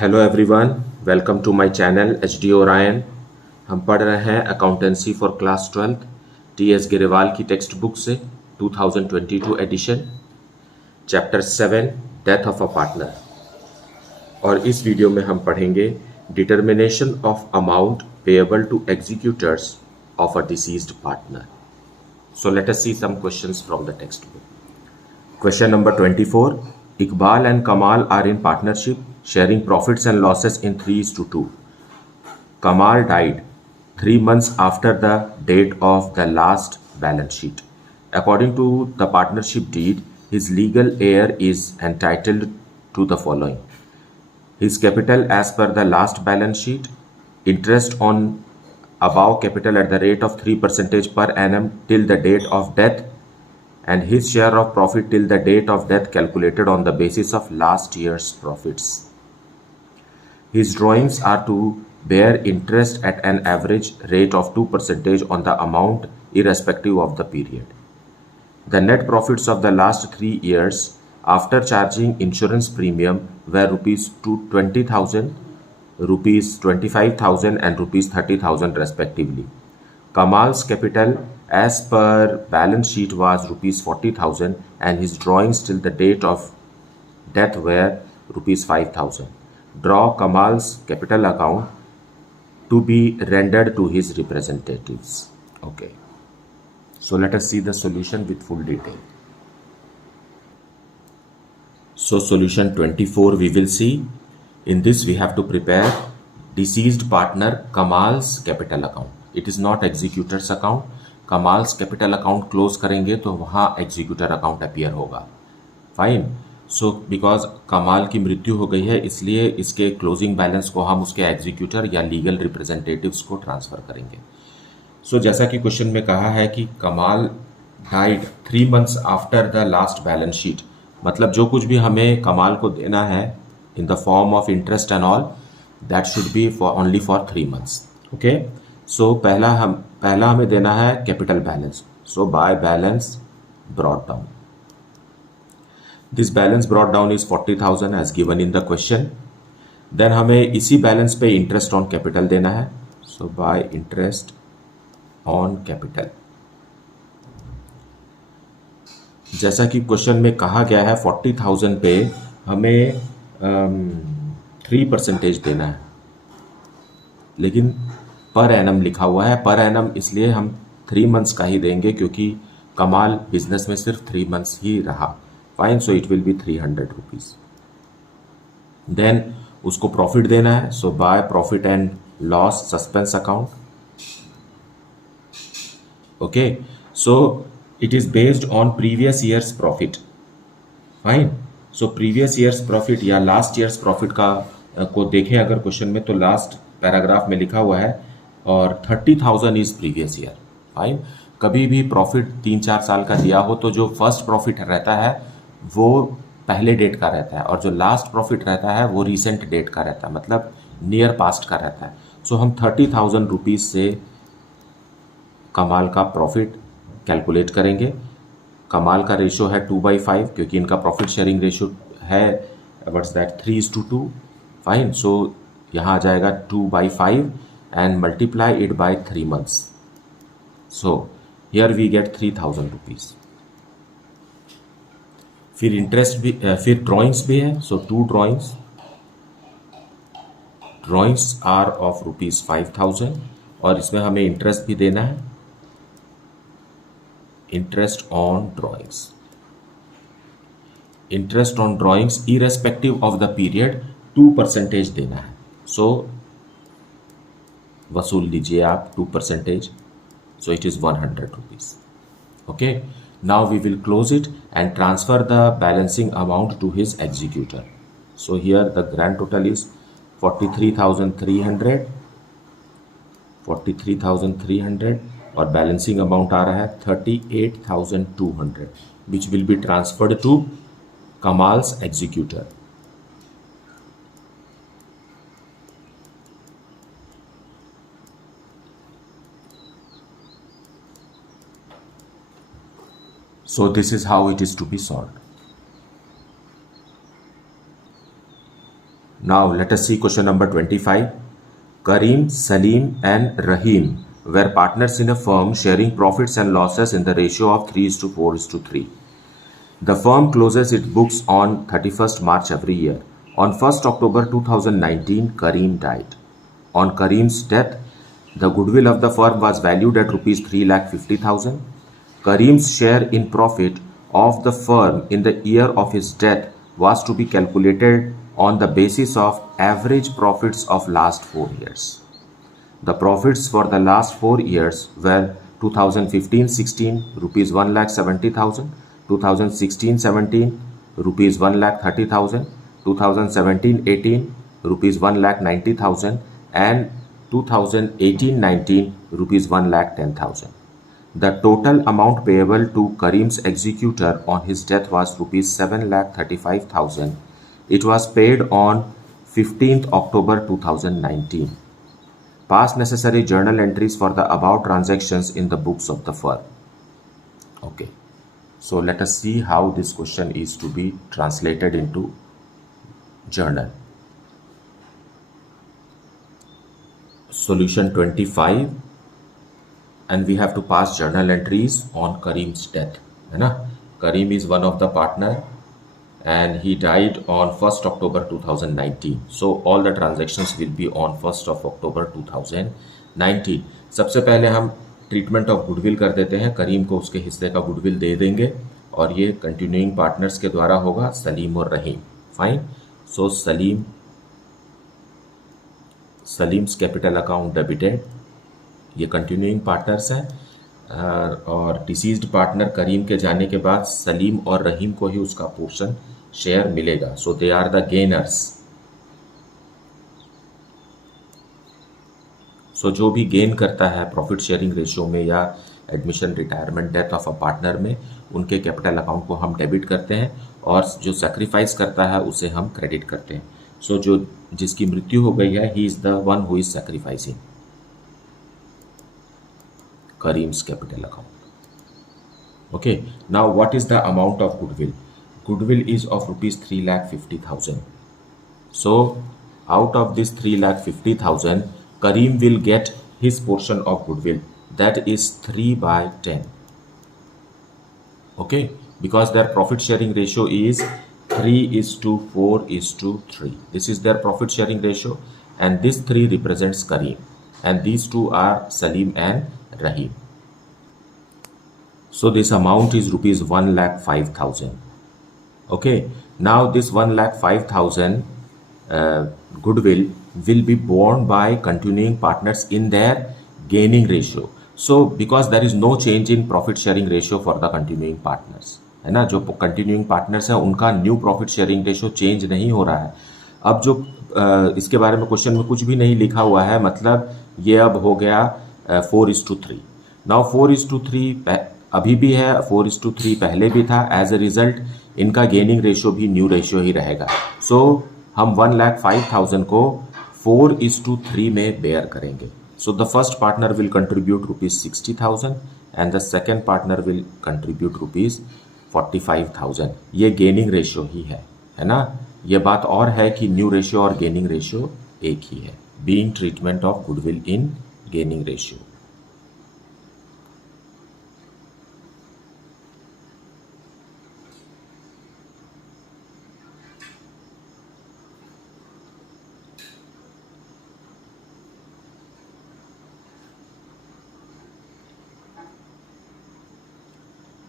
Hello everyone, welcome to my channel H D Orion. हम पढ़ रहे हैं accountancy for class 12 T S Grewal की टेक्स्ट बुक से 2022 edition, chapter 7 death of a partner. और इस वीडियो में हम पढ़ेंगे determination of amount payable to executors of a deceased partner. So let us see some questions from the text book. Question number 24. Iqbal and Kamal are in partnership, sharing profits and losses in 3:2. Kamal died 3 months after the date of the last balance sheet. According to the partnership deed, his legal heir is entitled to the following: his capital as per the last balance sheet, interest on above capital at the rate of 3% per annum till the date of death, and his share of profit till the date of death calculated on the basis of last year's profits. His drawings are to bear interest at an average rate of 2% on the amount irrespective of the period. The net profits of the last 3 years after charging insurance premium were rupees 20,000, rupees 25,000 and rupees 30,000 respectively. Kamal's capital as per balance sheet was rupees 40,000 and his drawings till the date of death were rupees 5,000. Draw Kamal's capital account to be rendered to his representatives. Okay. So let us see the solution with full detail. So solution 24 we will see. In this we have to prepare deceased partner Kamal's capital account. It is not executor's account. Kamal's capital account close करेंगे तो वहाँ executor account appear होगा। Fine. So because Kamal की मृत्यु हो गई है इसलिए इसके क्लोजिंग बैलेंस को हम उसके एग्जीक्यूटर या लीगल रिप्रेजेंटेटिव्स को ट्रांसफ़र करेंगे। सो जैसा कि क्वेश्चन में कहा है कि Kamal died 3 months after the last balance sheet, मतलब जो कुछ भी हमें कमाल को देना है in the form of interest and all, that should be for only for 3 months. Okay. So पहला हमें देना है capital balance. So by balance brought down, this balance brought down is 40,000 as given in the question. Then हमें इसी balance पे interest on capital देना है. So bye interest on capital, जैसा कि क्वेश्चन में कहा गया है 40,000 पे हमें 3% देना है, लेकिन पर एनम लिखा हुआ है. पर एनम इसलिए हम 3 months का ही देंगे क्योंकि कमाल बिजनेस में सिर्फ 3 months ही रहा. Fine. So it will be 300 rupees. Then उसको प्रॉफिट देना है. So by profit and loss suspense account. Okay. So it is based on previous year's profit. Fine. So previous year's profit या last year's profit का को देखें अगर question में, तो लास्ट पैराग्राफ में लिखा हुआ है और 30,000 इज प्रीवियस ईयर. फाइन. कभी भी प्रॉफिट 3-4 साल का दिया हो तो जो फर्स्ट प्रॉफिट रहता है वो पहले डेट का रहता है और जो लास्ट प्रॉफिट रहता है वो रिसेंट डेट का रहता है, मतलब नियर पास्ट का रहता है. सो हम 30,000 रुपीज से कमाल का प्रॉफिट कैलकुलेट करेंगे. कमाल का रेशो है 2/5 क्योंकि इनका प्रॉफिट शेयरिंग रेशो है व्हाट्स दैट 3:2. फाइन. सो यहाँ आ जाएगा 2/5 and multiply it by 3 months. So here we get 3,000 rupees. फिर इंटरेस्ट भी फिर ड्राइंग्स भी है. So 2 drawings are of rupees 5,000 और इसमें हमें इंटरेस्ट भी देना है. Interest on drawings irrespective of the period 2% देना है. सो वसूल लीजिए आप 2%. So it is 100 rupees. Okay. Now we will close it and transfer the balancing amount to his executor. So here the grand total is 43,300 और balancing amount आ रहा है 38,200 which will be transferred to Kamal's executor. So this is how it is to be solved. Now let us see question number 25. Kareem, Salim and Rahim were partners in a firm sharing profits and losses in the ratio of 3:4:3. The firm closes its books on 31st March every year. On 1st October 2019, Kareem died. On Kareem's death, the goodwill of the firm was valued at rupees 3,50,000. Kareem's share in profit of the firm in the year of his death was to be calculated on the basis of average profits of last 4 years. The profits for the last 4 years were 2015-16 rupees 1,70,000, 2016-17 rupees 1,30,000, 2017-18 rupees 1,90,000 and 2018-19 rupees 1,10,000. The total amount payable to Kareem's executor on his death was rupees 7,35,000. It was paid on 15th October 2019. Pass necessary journal entries for the above transactions in the books of the firm. Okay, so let us see how this question is to be translated into journal. Solution 25, and we have to pass journal entries on Kareem's death. है ना? Kareem is one of the partner and he died on 1st October 2019. So all the transactions will be on 1st of October 2019. सबसे पहले हम treatment of goodwill कर देते हैं. करीम को उसके हिस्से का गुडविल दे देंगे और ये कंटिन्यूइंग पार्टनर्स के द्वारा होगा, सलीम और रहीम. फाइन. सो सलीम्स कैपिटल अकाउंट डेबिटेड. ये कंटिन्यूइंग पार्टनर्स हैं और डिसीज्ड पार्टनर करीम के जाने के बाद सलीम और रहीम को ही उसका पोर्शन शेयर मिलेगा. सो दे आर द गेनर्स. सो जो भी गेन करता है प्रॉफिट शेयरिंग रेशियो में या admission retirement death of a partner में, उनके कैपिटल अकाउंट को हम डेबिट करते हैं और जो सेक्रीफाइस करता है उसे हम क्रेडिट करते हैं. सो जो जिसकी मृत्यु हो गई है, he is the one who is sacrificing Kareem's capital account. Okay, now what is the amount of goodwill? Goodwill is of rupees 3,50,000. So out of this 3,50,000, Kareem will get his portion of goodwill, that is 3/10. Okay, because their profit sharing ratio is 3:4:3. This is their profit sharing ratio and this 3 represents Kareem and these 2 are Salim and Rahim. So this amount is rupees 1,05,000. Okay, now this 1,05,000 goodwill will be borne by continuing partners in their gaining ratio. So because there is no change in profit sharing ratio for the continuing partners, है ना, जो continuing partners है उनका new profit sharing ratio change नहीं हो रहा है. अब जो इसके बारे में क्वेश्चन में कुछ भी नहीं लिखा हुआ है, मतलब ये अब हो गया 4:3. नाउ 4:3 अभी भी है, 4:3 पहले भी था. एज ए रिजल्ट इनका गेनिंग रेशियो भी न्यू रेशियो ही रहेगा. सो हम 1,05,000 को 4:3 में बेयर करेंगे. So the first partner will contribute rupees 60,000 and the second partner will contribute rupees 45,000. ये गेनिंग रेशियो ही है ना. ये बात और है कि न्यू रेशियो और गेनिंग रेशियो एक ही है. Being treatment of goodwill in gaining ratio.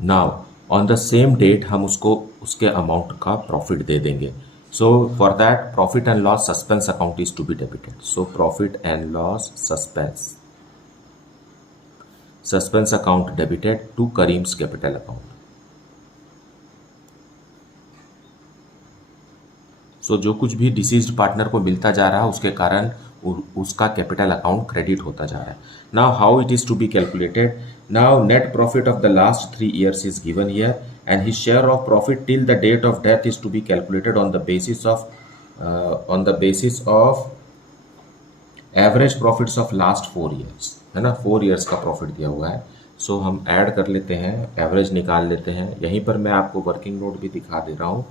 Now on the same date हम उसको उसके अमाउंट का प्रॉफिट दे देंगे. So for that profit and loss suspense account is to be debited. So profit and loss suspense account debited to Karim's capital account. So जो कुछ भी deceased partner को मिलता जा रहा है उसके कारण उसका कैपिटल अकाउंट क्रेडिट होता जा रहा है. Now how it is to be calculated. Now net profit of the last 3 years is given here and his share of profit till the date of death is to be calculated on the basis of average profits of last 4 years, है ना. 4 years का profit दिया हुआ है. सो हम add कर लेते हैं, एवरेज निकाल लेते हैं. यहीं पर मैं आपको वर्किंग नोट भी दिखा दे रहा हूँ.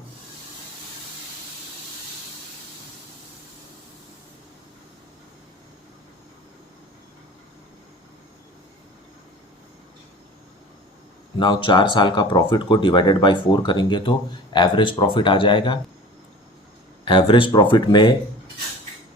नाउ 4 साल का प्रॉफिट को डिवाइडेड बाय 4 करेंगे तो एवरेज प्रॉफिट आ जाएगा। एवरेज प्रॉफिट में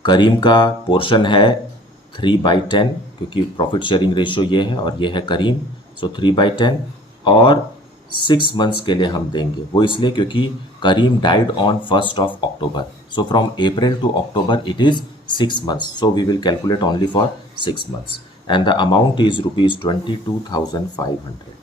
करीम का पोर्शन है 3/10, क्योंकि प्रॉफिट शेयरिंग रेशियो ये है और ये है करीम, सो 3/10, और 6 मंथ्स के लिए हम देंगे। वो इसलिए क्योंकि Karim died on 1st of October, so from April to October it is 6 months, so we will calculate only for 6 months, and the amount is rupees 22,500.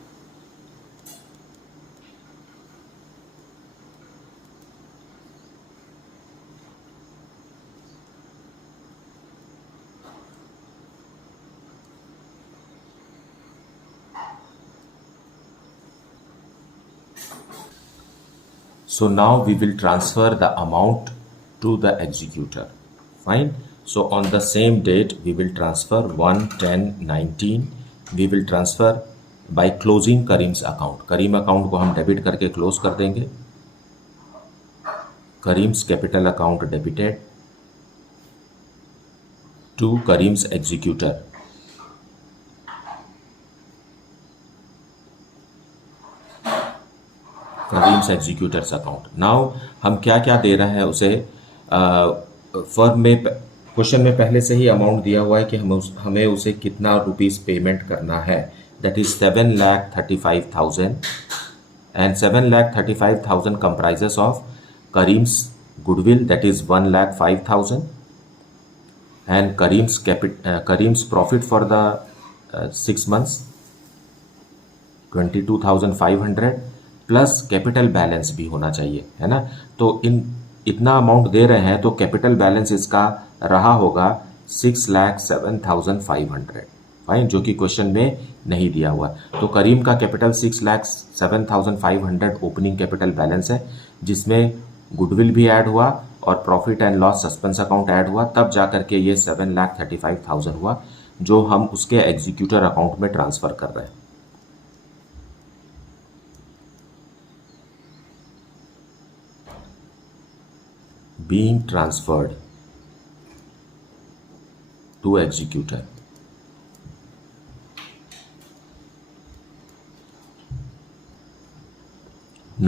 So now we will transfer the amount to the executor. Fine. So on the same date we will transfer 1/10/19. We will transfer by closing Kareem's account. Kareem account को हम debit करके close कर देंगे। Kareem's capital account debited to Kareem's executor. Kareem's executor's account. Now हम क्या क्या दे रहे हैं उसे, फर्म में क्वेश्चन में पहले से ही अमाउंट दिया हुआ है कि हमें उसे कितना रुपीस पेमेंट करना है, that is 7,35,000, and 7,35,000 comprises of Kareem's goodwill, that is 1,05,000, and Kareem's profit for the 6 months 22,500 plus capital balance भी होना चाहिए, है ना। तो इतना अमाउंट दे रहे हैं तो कैपिटल बैलेंस इसका रहा होगा 6,07,500, फाइन, जो कि क्वेश्चन में नहीं दिया हुआ। तो करीम का कैपिटल 6,07,500 ओपनिंग कैपिटल बैलेंस है, जिसमें गुडविल भी ऐड हुआ और profit and loss suspense account add हुआ, तब जाकर के ये 7,35,000 हुआ, जो हम उसके एग्जीक्यूटर अकाउंट में ट्रांसफर कर रहे हैं। Being transferred to executor.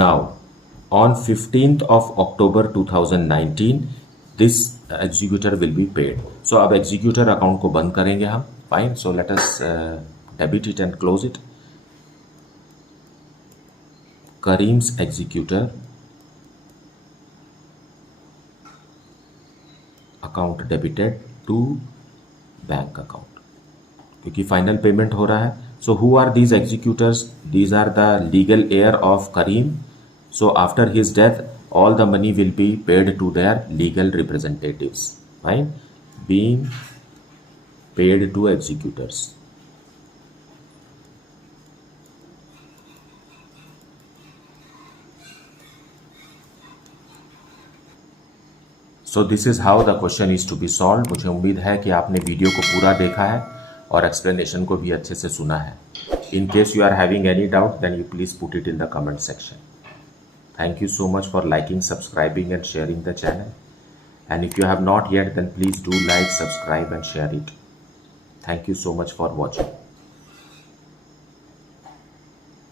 Now, on 15th of October 2019, this executor will be paid. So अब executor account को बंद करेंगे हम, fine. So let us debit it and close it. Kareem's executor account debited to bank account, क्योंकि final payment हो रहा है। So who are these executors? These are the legal heir of Kareem. So after his death all the money will be paid to their legal representatives, fine, being paid to executors. So this is how the question is to be solve. मुझे उम्मीद है कि आपने video को पूरा देखा है और एक्सप्लेनेशन को भी अच्छे से सुना है। In case you are having any doubt then you please put it in the comment section. Thank you so much for liking, subscribing and sharing the channel. And if you have not yet, then please do like, subscribe and share it. Thank you so much for watching.